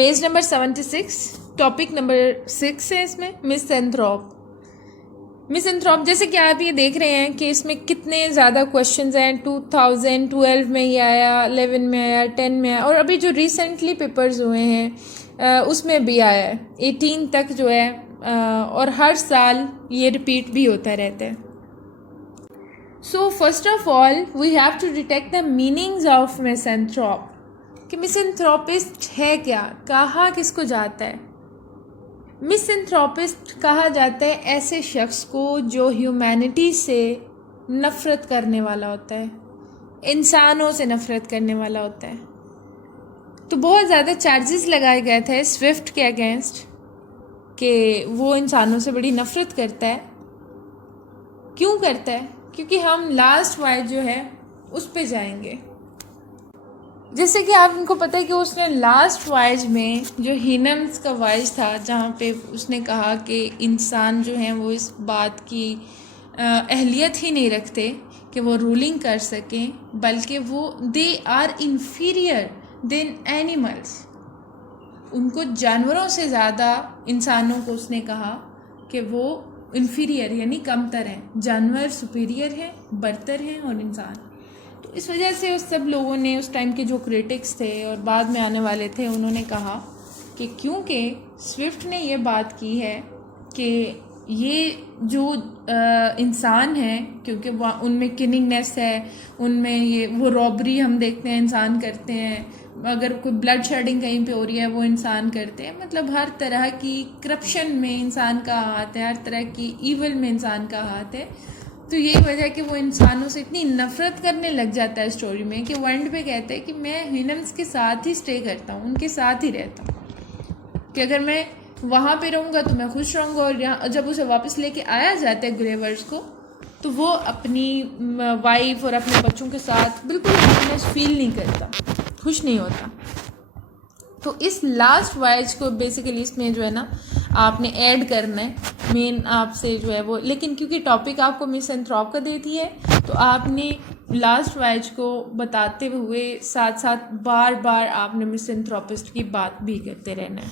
Page number 76, topic number 6 है इसमें, misanthrope. Misanthrope जैसे कि आप ये देख रहे हैं कि इसमें कितने ज़्यादा क्वेश्चंस हैं। 2012 में ये आया, 11 में आया, 10 में आया, और अभी जो रिसेंटली पेपर्स हुए हैं उसमें भी आया है 18 तक जो है, और हर साल ये रिपीट भी होता रहता है। So first of all we have to detect the meanings of misanthrope, कि मिसएंथ्रोपिस्ट है क्या, कहा किसको जाता है। मिसएंथ्रोपिस्ट कहा जाता है ऐसे शख्स को जो ह्यूमैनिटी से नफ़रत करने वाला होता है, इंसानों से नफ़रत करने वाला होता है। तो बहुत ज़्यादा चार्जेस लगाए गए थे स्विफ्ट के अगेंस्ट कि वो इंसानों से बड़ी नफ़रत करता है। क्यों करता है? क्योंकि हम लास्ट वाइज जो है उस पे जाएंगे। जैसे कि आप इनको पता है कि उसने लास्ट वाइज में जो हिनम्स का वाइज था, जहाँ पे उसने कहा कि इंसान जो हैं वो इस बात की अहलियत ही नहीं रखते कि वो रूलिंग कर सकें, बल्कि वो they are inferior than animals. उनको जानवरों से ज़्यादा इंसानों को उसने कहा कि वो इन्फीरियर यानी कमतर हैं, जानवर सुपीरियर हैं, बरतर हैं, और इंसान। तो इस वजह से उस सब लोगों ने, उस टाइम के जो क्रिटिक्स थे और बाद में आने वाले थे, उन्होंने कहा कि क्योंकि स्विफ्ट ने ये बात की है कि ये जो इंसान है, क्योंकि वह उनमें किनिंगनेस है, उनमें ये वो रॉबरी हम देखते हैं इंसान करते हैं, अगर कोई ब्लड शेडिंग कहीं पे हो रही है वो इंसान करते हैं, मतलब हर तरह की करप्शन में इंसान का हाथ है, हर तरह की ईवल में इंसान का हाथ है। तो यही वजह है कि वो इंसानों से इतनी नफ़रत करने लग जाता है स्टोरी में कि वो एंड पे कहते हैं कि मैं हिनम्स के साथ ही स्टे करता हूँ, उनके साथ ही रहता हूँ, कि अगर मैं वहाँ पे रहूँगा तो मैं खुश रहूँगा। और यहाँ जब उसे वापस लेके आया जाता है ग्रेवर्स को, तो वो अपनी वाइफ और अपने बच्चों के साथ बिल्कुल हैप्पीनेस फील नहीं करता, खुश नहीं होता। तो इस लास्ट वाइज को बेसिकली इसमें जो है ना आपने ऐड करना है मेन आपसे जो है वो, लेकिन क्योंकि टॉपिक आपको मिसएंथ्रोप का देती है तो आपने लास्ट वाइज को बताते हुए साथ साथ बार बार आपने मिसएंथ्रोपिस्ट की बात भी करते रहना है।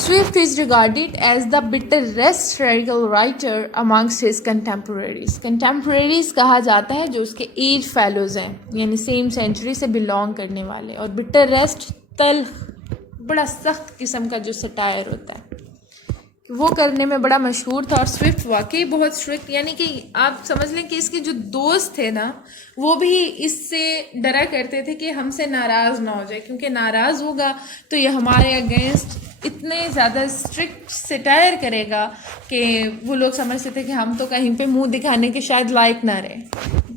Swift is regarded as the bitterest satirical writer amongst his contemporaries. Contemporaries कहा जाता है जो उसके एज फेलोज हैं, यानी सेम सेंचुरी से बिलोंग करने वाले, और bitterest तल्ख, बड़ा सख्त किस्म का जो सटायर होता है, वो करने में बड़ा मशहूर था। और स्विफ्ट वाकई बहुत स्ट्रिक्ट, यानी कि आप समझ लें कि इसके जो दोस्त थे ना वो भी इससे डरा करते थे कि हमसे नाराज़ ना हो जाए, क्योंकि नाराज़ होगा तो ये हमारे अगेंस्ट इतने ज़्यादा स्ट्रिक्ट सटायर करेगा कि वो लोग समझते थे कि हम तो कहीं पे मुंह दिखाने के शायद लायक ना रहे।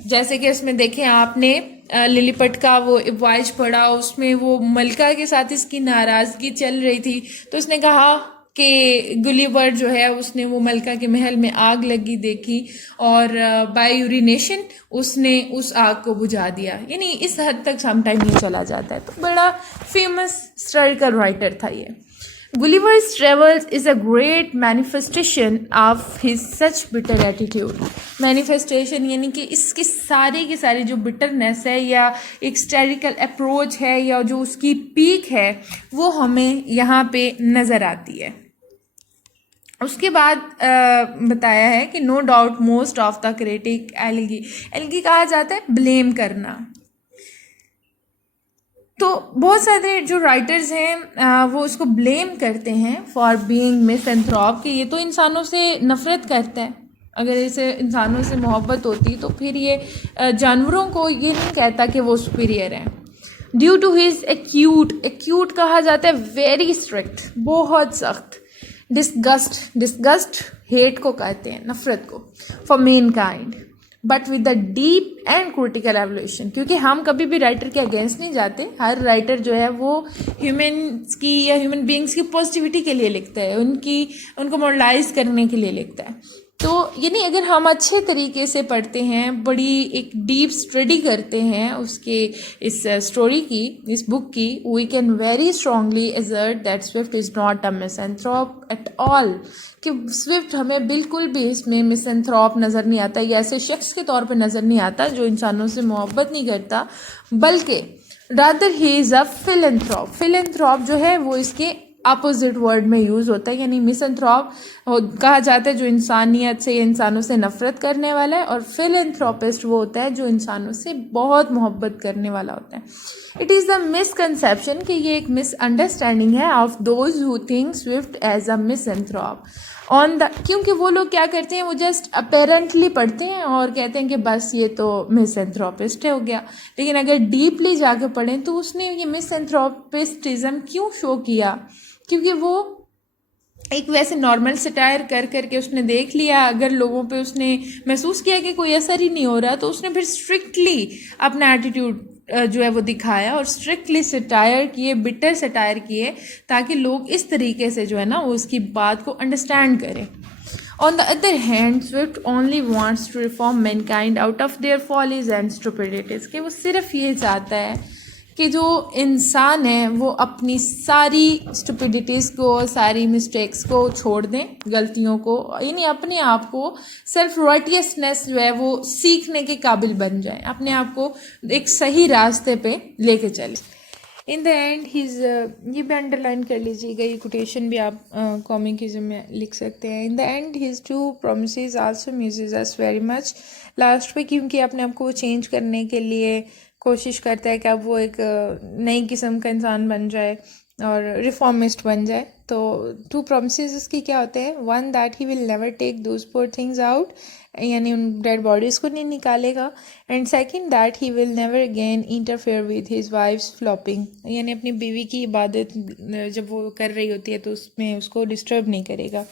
जैसे कि इसमें देखें आपने लिलीपट का वो वाइज पढ़ा, उसमें वो मलका के साथ इसकी नाराज़गी चल रही थी, तो उसने कहा कि गुलिवर जो है उसने वो मलका के महल में आग लगी देखी और बाय यूरिनेशन उसने उस आग को बुझा दिया, यानी इस हद तक समटाइम ये चला जाता है। तो बड़ा फेमस हिस्टोरिकल राइटर था ये। Gulliver's Travels is a great manifestation of his such bitter attitude. Manifestation यानी कि इसके सारे के सारे जो बिटरनेस है या एक हिस्टोरिकल अप्रोच है या जो उसकी पीक है वो हमें यहाँ पे नज़र आती है। उसके बाद बताया है कि no doubt most of the critic allege कहा जाता है ब्लेम करना। तो बहुत सारे जो राइटर्स हैं वो उसको ब्लेम करते हैं फॉर बीइंग मिसएंथ्रोप, कि ये तो इंसानों से नफ़रत करता है, अगर इसे इंसानों से मोहब्बत होती तो फिर ये जानवरों को ये नहीं कहता कि वो सुपीरियर हैं। ड्यू टू हिज एक्यूट कहा जाता है वेरी स्ट्रिक्ट, बहुत सख्त। डिस्गस्ट हेट को कहते हैं, नफ़रत को, for main kind but with the deep and critical evolution, क्योंकि हम कभी भी राइटर के अगेंस्ट नहीं जाते। हर राइटर जो है वो ह्यूमन्स की या ह्यूमन बींग्स की पॉजिटिविटी के लिए लिखता है, उनको मॉडलाइज करने के लिए लिखता है। तो यानी अगर हम अच्छे तरीके से पढ़ते हैं, बड़ी एक डीप स्टडी करते हैं उसके इस स्टोरी की, इस बुक की, we can very strongly assert that Swift is not a misanthrope at all, कि स्विफ्ट हमें बिल्कुल भी इसमें मिसएंथ्रोप नज़र नहीं आता या ऐसे शख्स के तौर पे नज़र नहीं आता जो इंसानों से मोहब्बत नहीं करता, बल्कि रादर ही इज़ अ फिलेंथ्रॉप। फिलेंथ्रॉप जो है वो इसके अपोजिट वर्ड में यूज़ होता है, यानी मिसएंथ्रॉप कहा जाता है जो इंसानियत से या इंसानों से नफरत करने वाला है, और फिलेंथ्रोपिस्ट वो होता है जो इंसानों से बहुत मोहब्बत करने वाला होता है। इट इज़ द मिसकंसेप्शन कि ये एक मिसअंडरस्टैंडिंग है of those who think Swift as a misanthrope on the, क्योंकि वो लोग क्या करते हैं, वो जस्ट अपेरेंटली पढ़ते हैं और कहते हैं कि बस ये तो मिसएंथ्रोपिस्ट हो गया, लेकिन अगर डीपली जाकर पढ़ें तो उसने ये मिसएंथ्रोपिस्टिज्म क्यों शो किया, क्योंकि वो एक वैसे नॉर्मल सटायर कर करके उसने देख लिया, अगर लोगों पे उसने महसूस किया कि कोई असर ही नहीं हो रहा, तो उसने फिर स्ट्रिक्टली अपना एटीट्यूड जो है वो दिखाया और स्ट्रिक्टली सटायर किए, बिटर सटायर किए, ताकि लोग इस तरीके से जो है ना वो उसकी बात को अंडरस्टैंड करें। On the other hand Swift only wants to reform mankind out of their follies and stupidities, कि वो सिर्फ ये चाहता है कि जो इंसान है वो अपनी सारी स्टुपिडिटीज़ को, सारी मिस्टेक्स को छोड़ दें, गलतियों को, यानी अपने आप को सेल्फ राइटियसनेस जो है वो सीखने के काबिल बन जाए, अपने आप को एक सही रास्ते पे लेके चले। इन द एंड हिज, ये भी अंडरलाइन कर लीजिएगा, ये कोटेशन भी आप कॉमिकिज्म में लिख सकते हैं। In the end his two promises also amuses us very much, last पे क्योंकि अपने आप को चेंज करने के लिए कोशिश करता है कि अब वो एक नई किस्म का इंसान बन जाए और रिफॉर्मिस्ट बन जाए। तो टू प्रोमिसेस इसकी क्या होते हैं, one that he will never take those poor things out, यानी उन डेड बॉडीज़ को नहीं निकालेगा, and second that he will never again interfere with his wife's flopping, यानी अपनी बीवी की इबादत जब वो कर रही होती है तो उसमें उसको डिस्टर्ब नहीं करेगा।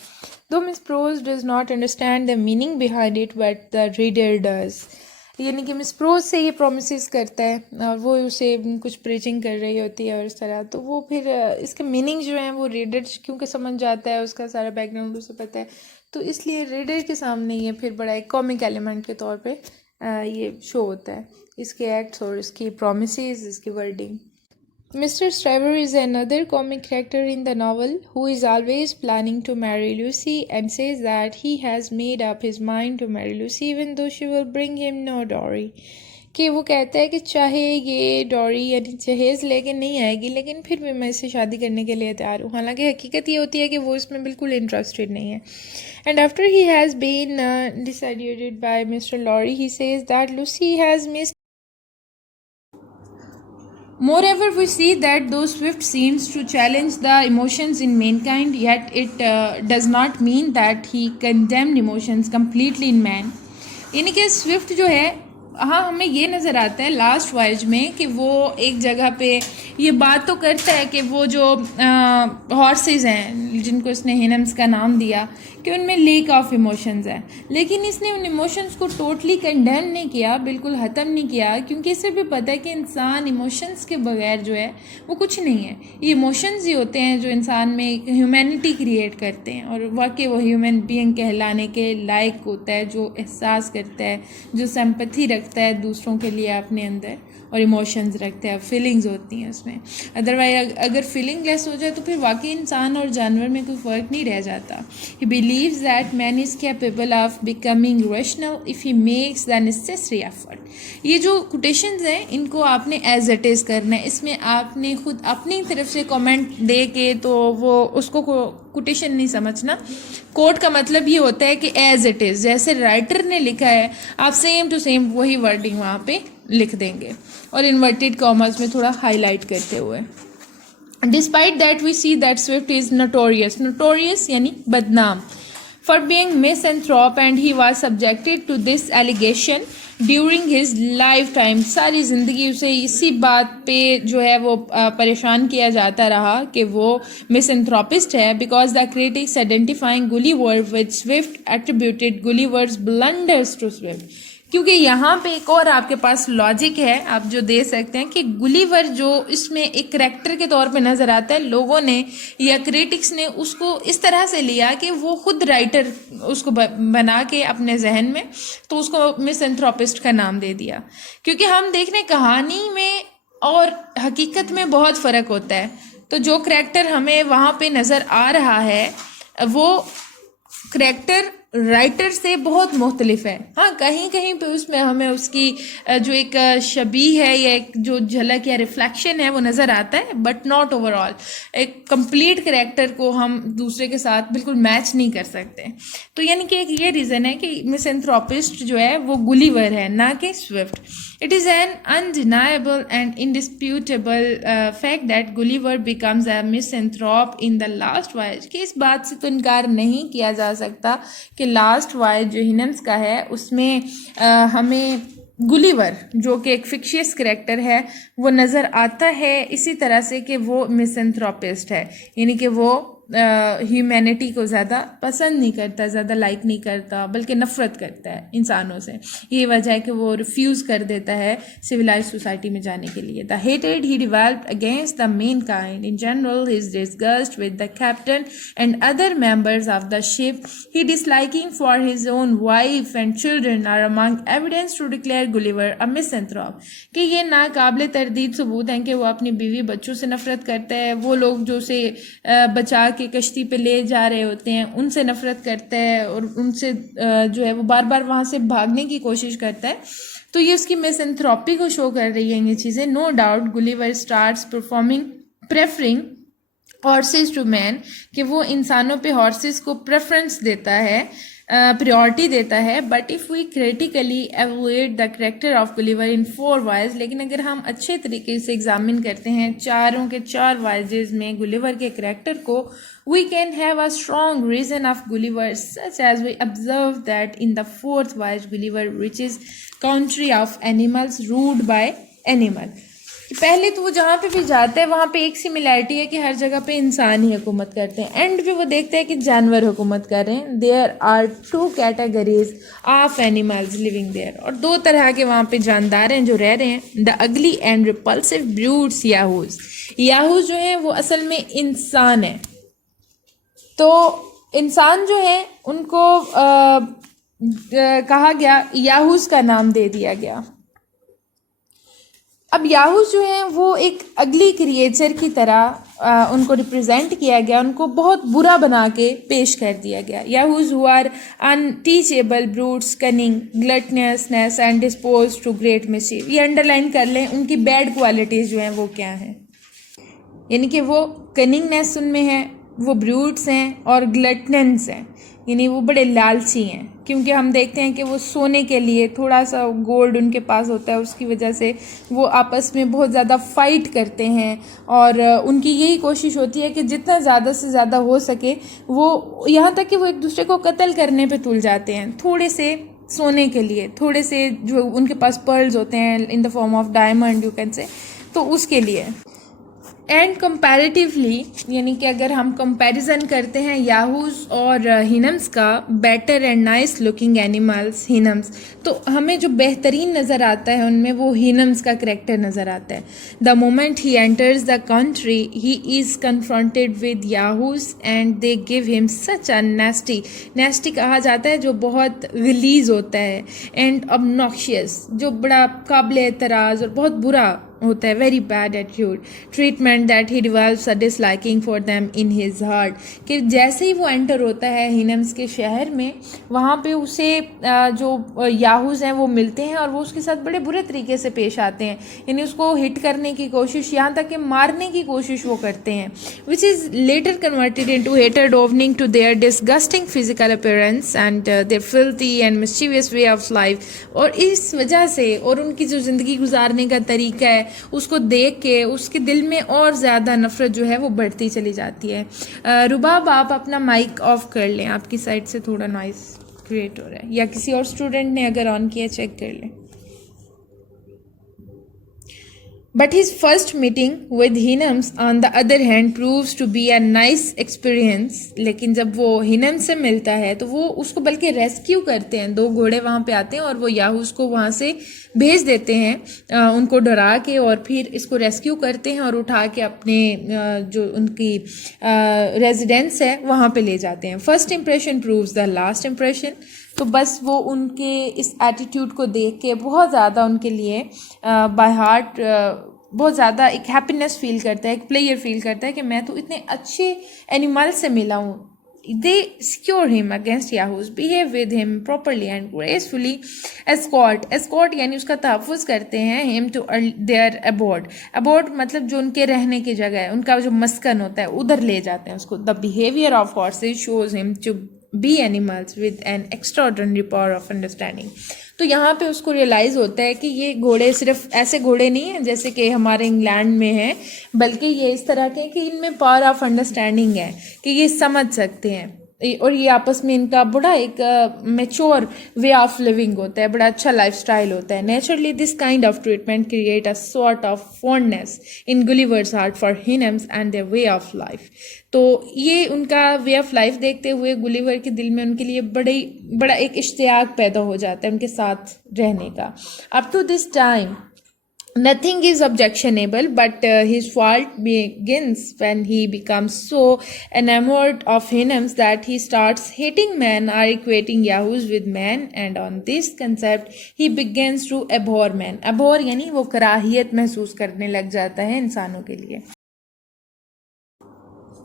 Though Miss Pross does not understand the meaning behind it but the reader does, यानी कि मिस प्रोज से ये प्रोमिस करता है और वो उसे कुछ प्रीचिंग कर रही होती है और इस तरह, तो वो फिर इसके मीनिंग जो है वो रीडर क्योंकि समझ जाता है, उसका सारा बैकग्राउंड उसे पता है, तो इसलिए रीडर के सामने ये फिर बड़ा एक कॉमिक एलिमेंट के तौर पे ये शो होता है, इसके एक्ट्स और इसकी प्रोमिसेस, इसकी wording. Mr. Stryver is another comic character in the novel who is always planning to marry Lucy and says that he has made up his mind to marry Lucy even though she will bring him no dowry, कि वो कहता है कि चाहे ये dowry यानी जहेज़ लेके नहीं आएगी लेकिन फिर भी मैं इससे शादी करने के लिए तैयार हूँ, हालांकि हकीकत ये होती है कि वो इसमें बिल्कुल इंटरेस्टेड नहीं है। And after he has been decided by Mr Lorry he says that Lucy has missed. Moreover, we see that though Swift seems to challenge the emotions in mankind, yet it does not mean that he condemned emotions completely in man. यानी कि Swift जो है, हाँ हमें ये नज़र आता है लास्ट वॉयज में कि वो एक जगह पे ये बात तो करता है कि वो जो हॉर्सेस हैं जिनको उसने हिनम्स का नाम दिया कि उनमें लेक ऑफ इमोशंस है, लेकिन इसने उन इमोशंस को टोटली कंडेम नहीं किया, बिल्कुल ख़त्म नहीं किया, क्योंकि इसे भी पता है कि इंसान इमोशंस के बगैर जो है वो कुछ नहीं है। ये इमोशंस ही होते हैं जो इंसान में एक ह्यूमैनिटी क्रिएट करते हैं और वाकई वो ह्यूमन बीइंग कहलाने के लायक होता है, जो एहसास करता है, जो सिंपैथी रखता है दूसरों के लिए अपने अंदर और इमोशंस रखते हैं, फीलिंग्स होती हैं उसमें। अदरवाइज अगर फीलिंग लेस हो जाए तो फिर वाकई इंसान और जानवर में कोई फ़र्क नहीं रह जाता। He believes that man is capable of becoming rational if he makes the necessary effort. ये जो कोटेशंस हैं इनको आपने एज इट इज़ करना है, इसमें आपने खुद अपनी तरफ से कमेंट दे के तो वो उसको कोटेशन नहीं समझना। कोट का मतलब ये होता है कि एज इट इज़, जैसे राइटर ने लिखा है आप सेम टू सेम वही वर्डिंग वहाँ पे लिख देंगे और इन्वर्टेड कॉमर्स में थोड़ा हाईलाइट करते हुए। Despite that we see that Swift is notorious यानी बदनाम for being misanthrope and he was subjected to this allegation during his life time. सारी ज़िंदगी उसे इसी बात पे जो है वो परेशान किया जाता रहा कि वो मिसएंथ्रोपिस्ट है, because the critics identifying Gulliver with Swift attributed Gulliver's blunders to Swift. क्योंकि यहाँ पे एक और आपके पास लॉजिक है आप जो दे सकते हैं कि गुलिवर जो इसमें एक करैक्टर के तौर पे नज़र आता है, लोगों ने या क्रिटिक्स ने उसको इस तरह से लिया कि वो खुद राइटर उसको बना के अपने जहन में, तो उसको मिसएंथ्रोपिस्ट का नाम दे दिया। क्योंकि हम देख रहे हैं कहानी में और हकीकत में बहुत फ़र्क होता है, तो जो करैक्टर हमें वहाँ पे नज़र आ रहा है वो करैक्टर राइटर से बहुत मुख्तलिफ है। हाँ, कहीं कहीं पे उसमें हमें उसकी जो एक शबीह है या एक जो झलक या रिफ्लेक्शन है वो नज़र आता है, बट नॉट ओवरऑल। एक कंप्लीट कैरेक्टर को हम दूसरे के साथ बिल्कुल मैच नहीं कर सकते। तो यानी कि एक ये रीज़न है कि मिसएंथ्रोपिस्ट जो है वो गुलिवर है, ना कि Swift. It is an undeniable and indisputable fact that Gulliver becomes a misanthrope in the last voyage, कि इस बात से तो इनकार नहीं किया जा सकता कि लास्ट वॉयज जो हिनम्स का है उसमें हमें गुलिवर जो कि एक फिक्शियस करेक्टर है वो नज़र आता है, इसी तरह से कि वो मिसएंथ्रोपिस्ट है, यानी कि वो ह्यूमैनिटी को ज़्यादा पसंद नहीं करता, ज़्यादा लाइक नहीं करता, बल्कि नफ़रत करता है इंसानों से। ये वजह है कि वो रिफ्यूज़ कर देता है सिविलाइज सोसाइटी में जाने के लिए। The hated he developed against the mankind in general, his disgust with the captain and other members of the ship, he disliking for his own wife and children are among evidence to declare Gulliver a misanthrope, कि ये नाकाबिले तरदीद सबूत हैं कि वो अपनी बीवी बच्चों से नफरत करता है, वो लोग जो उसे बचा के कश्ती पे ले जा रहे होते हैं उनसे नफरत करता है, और उनसे जो है वो बार बार वहाँ से भागने की कोशिश करता है। तो ये उसकी मिसएंथ्रोपी को शो कर रही है ये चीज़ें। No doubt Gulliver starts performing preferring horses to man, कि वो इंसानों पे हॉर्सेस को प्रेफरेंस देता है, प्रायोरिटी देता है। But if we critically avoid the character of Gulliver in 4 wise, लेकिन अगर हम अच्छे तरीके से एग्जामिन करते हैं चारों के 4 वाइजेज में गुलिवर के करेक्टर को, we can have a strong reason of Gulliver, such as we observe that in the 4th voyage Gulliver reaches country of animals ruled by animal। पहले तो वो जहाँ पे भी जाता है वहाँ पे एक सिमिलैरिटी है कि हर जगह पे इंसान ही हुकूमत करते हैं, एंड भी वो देखते हैं कि जानवर हुकूमत कर रहे हैं। There are 2 categories of animals living there, और 2 तरह के वहाँ पे जानदार हैं जो रह रहे हैं। The ugly and repulsive brutes Yahoos, Yahoos जो है वो असल में इंसान है। तो इंसान जो है उनको कहा गया, याहूज का नाम दे दिया गया। अब याहूज जो है वो एक अगली क्रिएचर की तरह उनको रिप्रेजेंट किया गया, उनको बहुत बुरा बना के पेश कर दिया गया। Yahoos who are unteachable, brutes, cunning, gluttonousness and dispose to great mischief. ये अंडरलाइन कर लें उनकी बैड क्वालिटीज़ जो हैं वो क्या हैं, यानी कि वो कनिंगनेस उनमें है, वो ब्रूट्स हैं और ग्लटनस हैं, यानी वो बड़े लालची हैं। क्योंकि हम देखते हैं कि वो सोने के लिए थोड़ा सा गोल्ड उनके पास होता है, उसकी वजह से वो आपस में बहुत ज़्यादा फ़ाइट करते हैं, और उनकी यही कोशिश होती है कि जितना ज़्यादा से ज़्यादा हो सके वो, यहाँ तक कि वो एक दूसरे को कत्ल करने पे तुल जाते हैं थोड़े से सोने के लिए, थोड़े से जो उनके पास पर्ल्स होते हैं in the form of diamond you can say, तो उसके लिए। एंड कंपैरेटिवली, यानी कि अगर हम कंपैरिजन करते हैं याहूज और हिनम्स का, better and nice looking animals Houyhnhnms, तो हमें जो बेहतरीन नज़र आता है उनमें वो हिनम्स का करेक्टर नज़र आता है। The moment he enters the country he is confronted with Yahoos and they give him such a nasty, nasty कहा जाता है जो बहुत गलीज होता है, एंड ऑब्नॉक्शियस जो बड़ा काबिल एतराज़ और बहुत बुरा होता है, very bad attitude, treatment that he develops a disliking for them in his heart, कि जैसे ही वो एंटर होता है हिनम्स के शहर में, वहाँ पे उसे जो याहूज हैं वो मिलते हैं और वो उसके साथ बड़े बुरे तरीके से पेश आते हैं, यानी उसको हिट करने की कोशिश, यहाँ तक कि मारने की कोशिश वो करते हैं, which is later converted into हेटेड owing to their disgusting physical appearance and their filthy and mischievous way of life. और इस वजह से, और उनकी जो ज़िंदगी गुजारने का तरीका है उसको देख के उसके दिल में और ज़्यादा नफरत जो है वो बढ़ती चली जाती है। रुबाब, आप अपना माइक ऑफ कर लें, आपकी साइड से थोड़ा नॉइस क्रिएट हो रहा है, या किसी और स्टूडेंट ने अगर ऑन किया चेक कर लें। But his first meeting with Hinams on the other hand proves to be a nice experience। लेकिन जब वो हिनम से मिलता है तो वो उसको बल्कि रेस्क्यू करते हैं, 2 घोड़े वहाँ पे आते हैं और वो याहूस को वहाँ से भेज देते हैं उनको डरा के, और फिर इसको रेस्क्यू करते हैं और उठा के अपने जो उनकी रेजिडेंस है वहाँ पे ले जाते हैं। First impression proves the last impression, तो बस वो उनके इस एटीट्यूड को देख के बहुत ज़्यादा उनके लिए बाय हार्ट बहुत ज़्यादा एक हैप्पीनेस फील करता है, एक प्लेयर फील करता है कि मैं तो इतने अच्छे एनिमल से मिला हूँ, they secure him against yahoos, behave with him properly and gracefully, escort यानी उसका तहफ़्फ़ुज़ करते हैं him to their abode मतलब जो उनके रहने की जगह है, उनका जो मस्कन होता है उधर ले जाते हैं उसको. The behavior of horses shows him to be animals with an extraordinary power of understanding. तो यहाँ पे उसको रियलाइज़ होता है कि ये घोड़े सिर्फ ऐसे घोड़े नहीं हैं जैसे कि हमारे इंग्लैंड में हैं, बल्कि ये इस तरह के कि इनमें पावर ऑफ अंडरस्टैंडिंग है, कि ये समझ सकते हैं और ये आपस में इनका बड़ा एक मैच्योर वे ऑफ लिविंग होता है, बड़ा अच्छा लाइफस्टाइल होता है. Naturally this kind of treatment create a sort of fondness in Gulliver's heart for Houyhnhnms and their way of life. तो ये उनका वे ऑफ लाइफ देखते हुए गुलिवर के दिल में उनके लिए बड़ा एक इश्तियाक पैदा हो जाता है उनके साथ रहने का. Up to this time nothing is objectionable, but his fault begins when he becomes so enamored of Hinams that he starts hating men or equating yahoos with men, and on this concept he begins to abhor men. abhor यानी वो कराहियत महसूस करने लग जाता है इंसानों के लिए.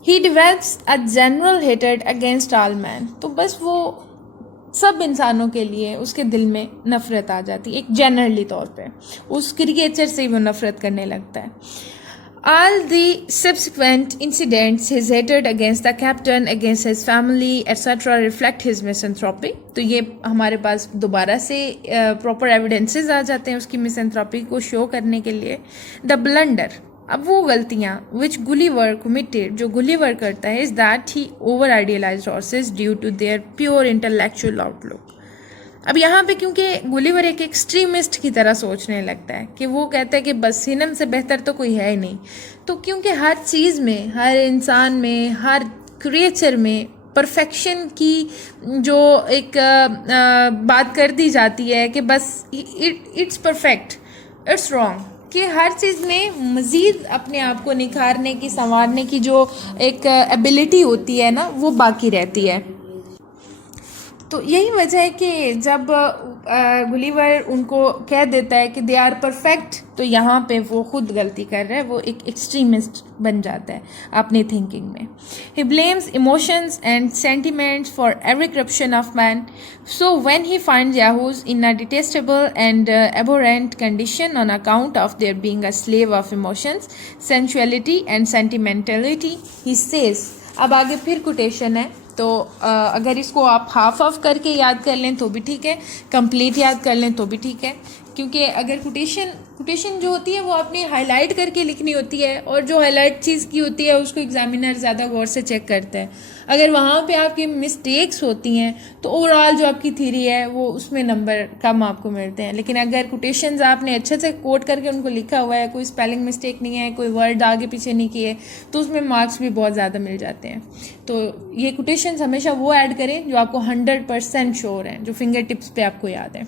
He develops a general hatred against all men. तो बस वो सब इंसानों के लिए उसके दिल में नफ़रत आ जाती है, एक जनरली तौर पे उस क्रिएचर से वो नफ़रत करने लगता है. All the subsequent incidents, his hatred against the captain, against his family, etc. reflect his misanthropy. तो ये हमारे पास दोबारा से प्रॉपर एविडेंसेस आ जाते हैं उसकी मिसएंथ्रोपी को शो करने के लिए. द ब्लंडर, अब वो गलतियाँ विच गुलिवर कमिटेड, जो गुलिवर करता है, is that he over idealised horses due to their pure intellectual outlook. अब यहाँ पे क्योंकि गुलिवर एक एक्सट्रीमिस्ट की तरह सोचने लगता है कि वो कहता है कि बस हिनम से बेहतर तो कोई है ही नहीं. तो क्योंकि हर चीज़ में, हर इंसान में, हर क्रिएचर में परफेक्शन की जो एक बात कर दी जाती है कि बस इट्स परफेक्ट, इट्स रॉन्ग, कि हर चीज़ में मज़ीद अपने आप को निखारने की, संवारने की जो एक एबिलिटी होती है ना, वो बाकी रहती है. तो यही वजह है कि जब गुलिवर उनको कह देता है कि दे आर परफेक्ट, तो यहाँ पे वो खुद गलती कर रहा है, वो एक एक्सट्रीमिस्ट बन जाता है अपनी थिंकिंग में. He blames emotions and sentiments for every corruption of man. So when he finds Yahoos in a detestable and abhorrent condition on account of their being a slave of emotions, sensuality and sentimentality, he says. अब आगे फिर quotation है, तो अगर इसको आप half of करके याद कर लें तो भी ठीक है, कंप्लीट याद कर लें तो भी ठीक है, क्योंकि अगर कोटेशन जो होती है वो आपने हाईलाइट करके लिखनी होती है, और जो हाईलाइट चीज़ की होती है उसको एग्जामिनर ज़्यादा गौर से चेक करता है. अगर वहाँ पे आपकी मिस्टेक्स होती हैं तो ओवरऑल जो आपकी थ्योरी है वो उसमें नंबर कम आपको मिलते हैं. लेकिन अगर कोटेशंस आपने अच्छे से कोट करके उनको लिखा हुआ है, कोई स्पेलिंग मिस्टेक नहीं है, कोई वर्ड आगे पीछे नहीं किए, तो उसमें मार्क्स भी बहुत ज़्यादा मिल जाते हैं. तो ये कोटेशंस हमेशा वो ऐड करें जो आपको 100% श्योर हैं, जो फिंगर टिप्स पे आपको याद है.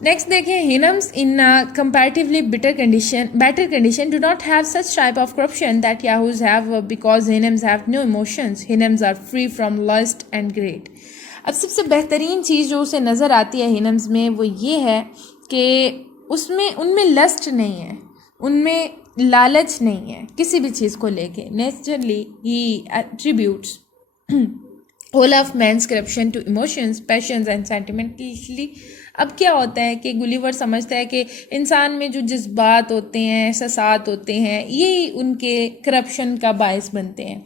नेक्स्ट देखिए, हिनम्स इन comparatively better condition do not have such type of corruption that yahoos have, because हिनम्स have no emotions. हिनम्स are free from lust and greed. अब सबसे बेहतरीन चीज़ जो उसे नज़र आती है हिनम्स में वो ये है कि उनमें लस्ट नहीं है, उनमें लालच नहीं है किसी भी चीज़ को लेके. Naturally he attributes all of man's corruption to emotions, passions and sentimentally. अब क्या होता है कि गुलिवर समझता है कि इंसान में जो जज्बात होते हैं, एहसासात होते हैं, ये उनके करप्शन का बायस बनते हैं.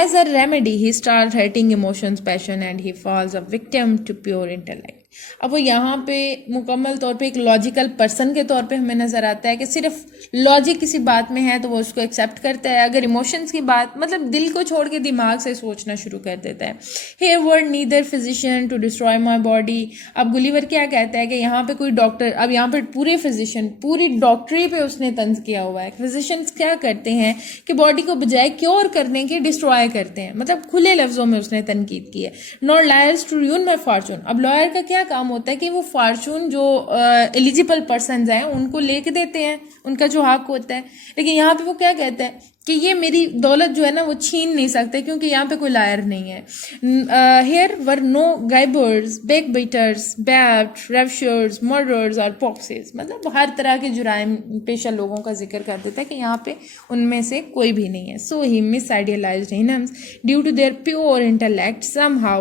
As a remedy he start hurting emotions, passion and he falls a victim to pure intellect. अब वो यहाँ पे मुकम्मल तौर पे एक लॉजिकल पर्सन के तौर पे हमें नज़र आता है कि सिर्फ लॉजिक किसी बात में है तो वो उसको एक्सेप्ट करता है. अगर इमोशंस की बात, मतलब दिल को छोड़ के दिमाग से सोचना शुरू कर देता है. Here were neither physician to destroy my body. अब गुलिवर क्या कहता है कि यहाँ पे कोई डॉक्टर, अब यहाँ पे पूरे फिजिशियन, पूरी डॉक्टरी पे उसने तंज किया हुआ है. फिजिशियंस क्या करते हैं कि बॉडी को बजाय क्योर करने के डिस्ट्रॉय करते हैं, मतलब खुले लफ्ज़ों में उसने तनकीद की है. Not lawyers to ruin my fortune. अब लॉयर का क्या काम होता है कि वो फॉर्चून जो एलिजिबल पर्सन्स हैं उनको लेके देते हैं, उनका जो हक होता है. लेकिन यहाँ पे वो क्या कहता है कि ये मेरी दौलत जो है ना वो छीन नहीं सकते क्योंकि यहाँ पे कोई लायर नहीं है. Here were no गाइबर्स, backbiters, bad ravishers, murderers और foxes. मतलब हर तरह के जुराइम पेशा लोगों का जिक्र कर देता है कि यहाँ पे उनमें से कोई भी नहीं है. So he misidealized Hinims due to their pure intellect somehow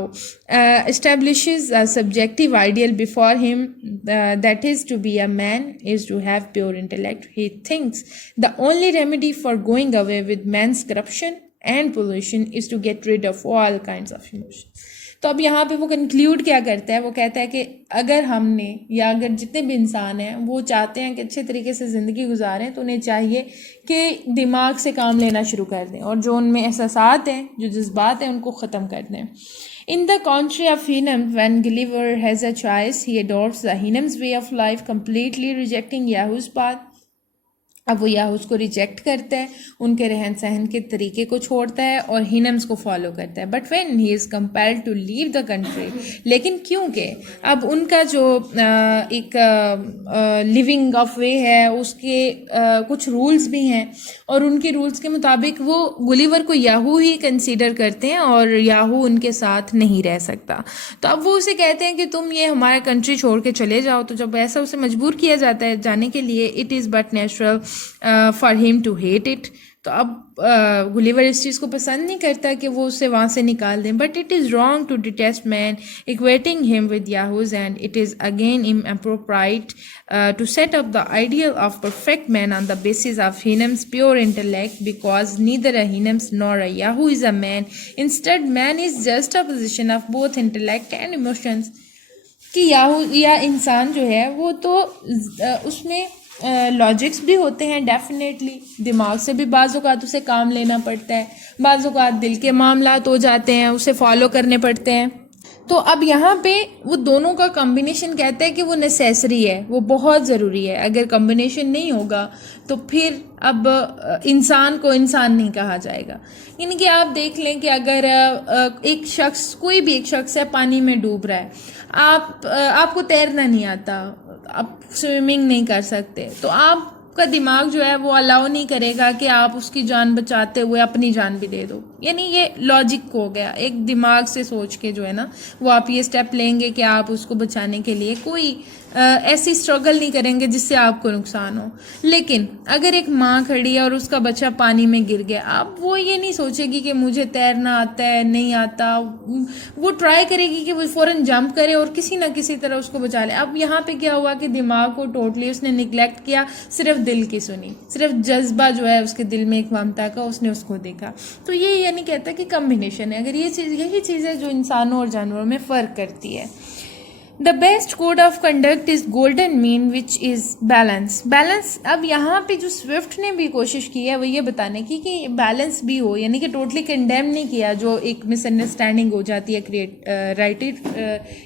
establishes a subjective ideal before him, that is to be a man is to have pure intellect. He thinks the only remedy for going away with man's corruption and pollution is to get rid of all kinds of emotion. तो अब यहाँ पे वो conclude क्या करता है, वो कहता है कि अगर हमने या अगर जितने भी इंसान हैं वो चाहते हैं कि अच्छे तरीके से ज़िंदगी गुजारें तो उन्हें चाहिए कि दिमाग से काम लेना शुरू कर दें और जो उनमें एहसासात हैं, जो जज्बात हैं, उनको ख़त्म कर दें. In the contrary of Hinem, when Gulliver has a choice, he adopts the Hinem's way of life, completely rejecting Yahoo's path. अब वो याहूस को रिजेक्ट करता है, उनके रहन सहन के तरीके को छोड़ता है और हिनम्स को फॉलो करता है. But when he is compelled to leave the country, लेकिन क्योंकि अब उनका जो एक लिविंग ऑफ वे है उसके कुछ रूल्स भी हैं और उनके रूल्स के मुताबिक वो गुलिवर को याहू ही कंसीडर करते हैं और याहू उनके साथ नहीं रह सकता. तो अब वो उसे कहते हैं कि तुम ये हमारे कंट्री छोड़ के चले जाओ. तो जब ऐसा उसे मजबूर किया जाता है जाने के लिए, it is but natural for him to hate it. तो अब गुलिवर इस चीज़ को पसंद नहीं करता कि वो उसे वहाँ से निकाल दें. But it is wrong to detest man equating him with Yahoos, and it is again inappropriate to set up the ideal of perfect man on the basis of Hinem's pure intellect, because neither a Hinems nor a Yahoo is a man. Instead, man is just a position of both intellect and emotions. कि Yahoo या इंसान जो है वो तो उसमें logics भी होते हैं, डेफिनेटली दिमाग से भी बाज़ औक़ात उसे काम लेना पड़ता है, बाज़ औक़ात दिल के मामलात हो जाते हैं उसे फॉलो करने पड़ते हैं. तो अब यहाँ पे वो दोनों का कॉम्बिनेशन कहता है कि वो नेसेसरी है, वो बहुत ज़रूरी है. अगर कॉम्बिनेशन नहीं होगा तो फिर अब इंसान को इंसान नहीं कहा जाएगा. यानी कि आप देख लें कि अगर एक शख्स, कोई भी एक शख्स है, पानी में डूब रहा है, आपको तैरना नहीं आता, आप स्विमिंग नहीं कर सकते, तो आपका दिमाग जो है वो अलाउ नहीं करेगा कि आप उसकी जान बचाते हुए अपनी जान भी दे दो. यानी ये लॉजिक हो गया, एक दिमाग से सोच के जो है ना वो आप ये स्टेप लेंगे कि आप उसको बचाने के लिए कोई ऐसी स्ट्रगल नहीं करेंगे जिससे आपको नुकसान हो. लेकिन अगर एक माँ खड़ी है और उसका बच्चा पानी में गिर गया, अब वो ये नहीं सोचेगी कि मुझे तैरना आता है नहीं आता, वो ट्राई करेगी कि वो फ़ौरन जंप करे और किसी ना किसी तरह उसको बचा ले. अब यहाँ पे क्या हुआ कि दिमाग को टोटली उसने निगलेक्ट किया, सिर्फ दिल की सुनी, सिर्फ जज्बा जो है उसके दिल में एक ममता का, उसने उसको देखा. तो ये यानी कहता है कि कम्बिनेशन है. अगर ये चीज़, यही चीज़ है जो इंसानों और जानवरों में फ़र्क करती है. The best code of conduct is golden mean, which is balance. Balance, अब यहाँ पे जो स्विफ्ट ने भी कोशिश की है वो ये बताने की कि बैलेंस भी हो, यानी कि टोटली कंडेम नहीं किया जो एक मिसअंडरस्टैंडिंग हो जाती है.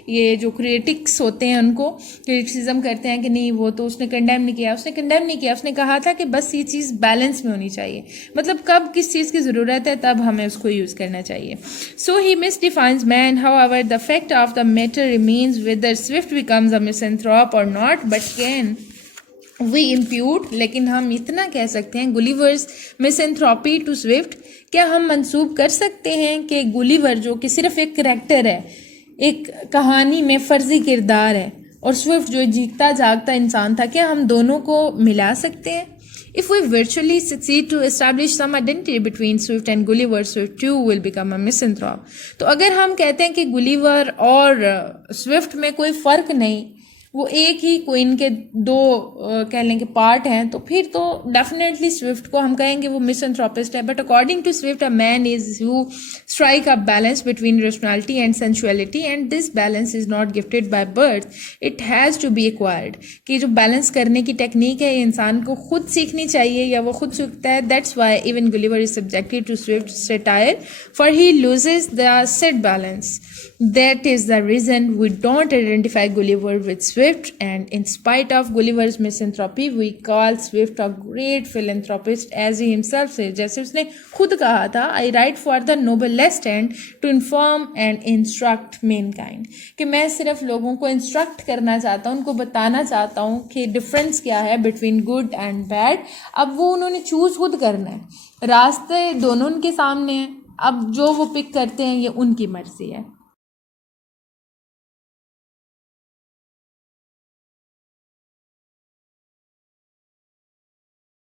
ये जो क्रिटिक्स होते हैं उनको क्रिटिसिज्म करते हैं कि नहीं वो तो उसने कंडेम नहीं किया. उसने कंडेम नहीं किया, उसने कहा था कि बस ये चीज़ बैलेंस में होनी चाहिए, मतलब कब किस चीज़ की ज़रूरत है तब हमें उसको यूज़ करना चाहिए. So he misdefines man, however the fact of the matter remains whether Swift becomes a misanthrope or not, but can we impute, लेकिन हम इतना कह सकते हैं गुलिवर्स मिसएंथ्रोपी टू स्विफ्ट. क्या हम मंसूब कर सकते हैं कि गुलिवर जो कि सिर्फ एक करैक्टर है, एक कहानी में फर्जी किरदार है, और स्विफ्ट जो जीता जागता इंसान था, क्या हम दोनों को मिला सकते हैं? If we virtually succeed to establish some identity between Swift and Gulliver, Swift too will become a misanthrope. तो अगर हम कहते हैं कि गुलिवर और स्विफ्ट में कोई फ़र्क नहीं, वो एक ही कोइन के दो कह लेंगे पार्ट हैं, तो फिर तो डेफिनेटली स्विफ्ट को हम कहेंगे वो मिसएंथ्रोपिस्ट है. But according to Swift a man is who strike a balance between rationality and sensuality, and this balance is not gifted by birth, it has to be acquired. कि जो balance करने की technique है इंसान को खुद सीखनी चाहिए या वो खुद सीखता है. That's why even Gulliver is subjected to Swift satire, for he loses the set balance. That is the reason we don't identify Gulliver with Swift Swift, and in spite of Gulliver's misanthropy, we call Swift a great philanthropist, as he himself says. जैसे उसने खुद कहा था, I write for the noblest end to inform and instruct mankind, कि मैं सिर्फ लोगों को इंस्ट्रक्ट करना चाहता हूँ, उनको बताना चाहता हूँ कि डिफरेंस क्या है बिटवीन गुड एंड बैड. अब वो उन्होंने चूज खुद करना है, रास्ते दोनों उनके सामने हैं, अब जो वो पिक करते हैं ये उनकी मर्जी है.